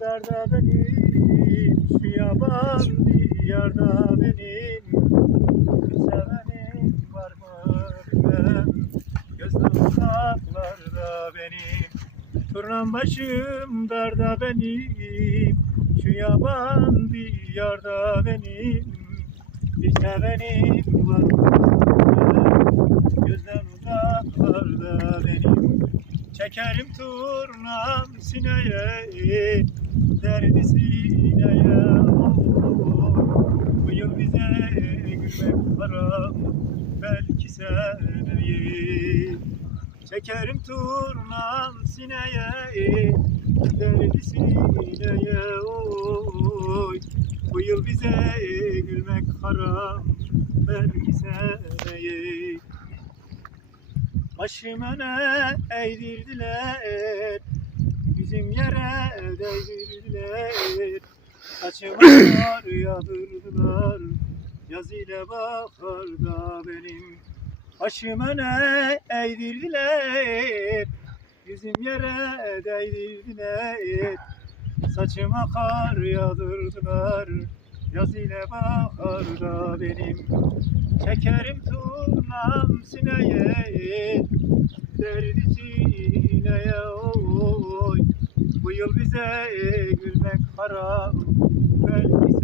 darda benim Şu yaban diyarda benim. Sevenim var mı bilmem Gözde uzaklarda benim. Turnam başım darda benim. Şu yaban diyarda benim. Bir sevenim var mı bilmem Gözden uzaklarda benim Çekerim turnam sineye Derdi sineye Bu yıl bize gülmek haram Belki seneye. Çekerim turnam sineye Derdi sineye oy Bu yıl bize gülmek haram Belki seneye Başım öne eğdirdiler. Bizim yere değdirdiler. Saçıma kar yağdırdılar Yaz ile baharda benim. Başım öne eğdirdiler? Bizim yere değdirdiler. Saçıma kar yağdırdılar. Yaz ile baharda benim. Çekerim turnam sineye Derdi sineye oy. Bu yıl bize gülmek haram. Belki